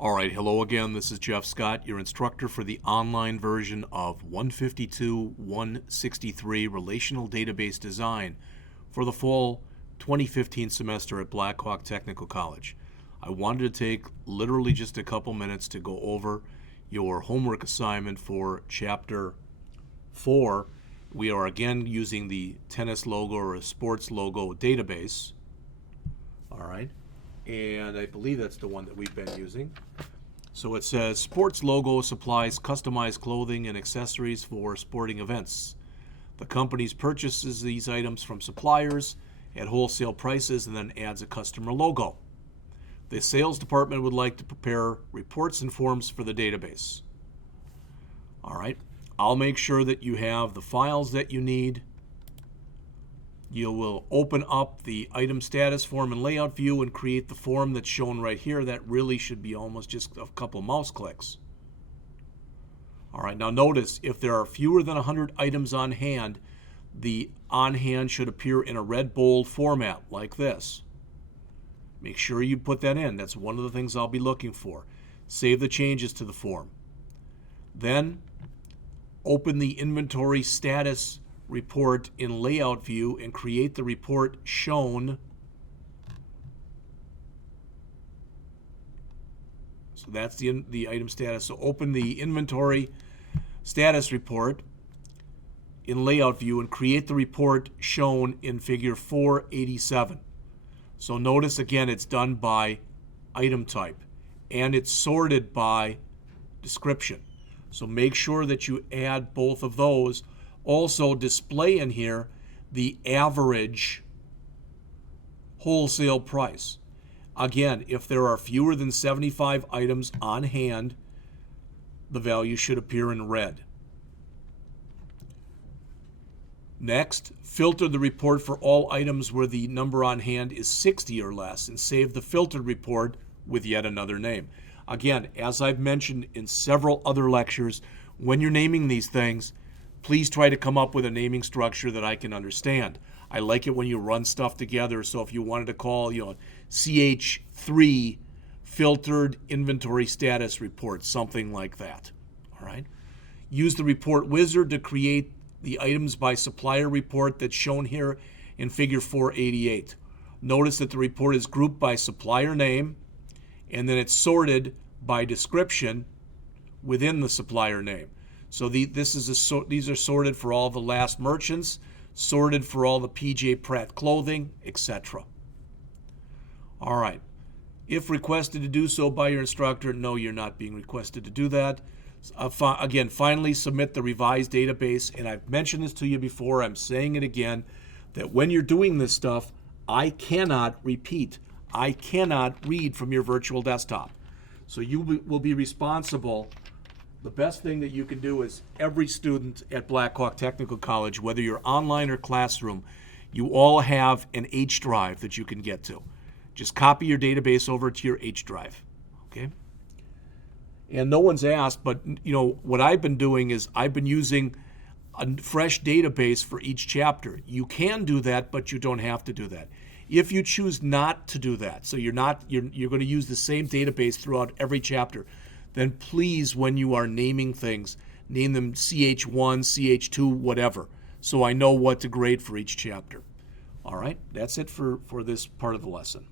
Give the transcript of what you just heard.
All right, hello again. This is Jeff Scott, your instructor for the online version of 152-163 Relational Database Design for the fall 2015 semester at Blackhawk Technical College. I wanted to take literally just a couple minutes to go over your homework assignment for Chapter 4. We are again using the tennis logo or a sports logo database. All right. And I believe that's the one that we've been using. So it says, sports logo supplies customized clothing and accessories for sporting events. The company purchases these items from suppliers at wholesale prices and then adds a customer logo. The sales department would like to prepare reports and forms for the database. All right, I'll make sure that you have the files that you need. You will open up the item status form and layout view and create the form that's shown right here. That really should be almost just a couple mouse clicks. All right, now notice if there are fewer than 100 items on hand, the on hand should appear in a red bold format like this. Make sure you put that in. That's one of the things I'll be looking for. Save the changes to the form. Then open the inventory status report in layout view and create the report shown. So that's the item status. So open the inventory status report in layout view and create the report shown in figure 487. So notice again it's done by item type and it's sorted by description. So make sure that you add both of those. Also display in here the average wholesale price. Again, if there are fewer than 75 items on hand, the value should appear in red. Next, filter the report for all items where the number on hand is 60 or less and save the filtered report with yet another name. Again, as I've mentioned in several other lectures, when you're naming these things, please try to come up with a naming structure that I can understand. I like it when you run stuff together, so if you wanted to call, CH3 filtered inventory status report, something like that. All right. Use the report wizard to create the items by supplier report that's shown here in figure 488. Notice that the report is grouped by supplier name, and then it's sorted by description within the supplier name. So these are sorted for all the last merchants, sorted for all the PJ Pratt clothing, etc. All right. If requested to do so by your instructor, no, you're not being requested to do that. Again, finally submit the revised database. And I've mentioned this to you before. I'm saying it again, that when you're doing this stuff, I cannot repeat. I cannot read from your virtual desktop. So you will be responsible. The best thing that you can do is every student at Blackhawk Technical College, whether you're online or classroom, you all have an H drive that you can get to. Just copy your database over to your H drive, okay? And no one's asked, but what I've been doing is I've been using a fresh database for each chapter. You can do that, but you don't have to do that. If you choose not to do that, so you're going to use the same database throughout every chapter, then please, when you are naming things, name them CH1, CH2, whatever, so I know what to grade for each chapter. All right, that's it for this part of the lesson.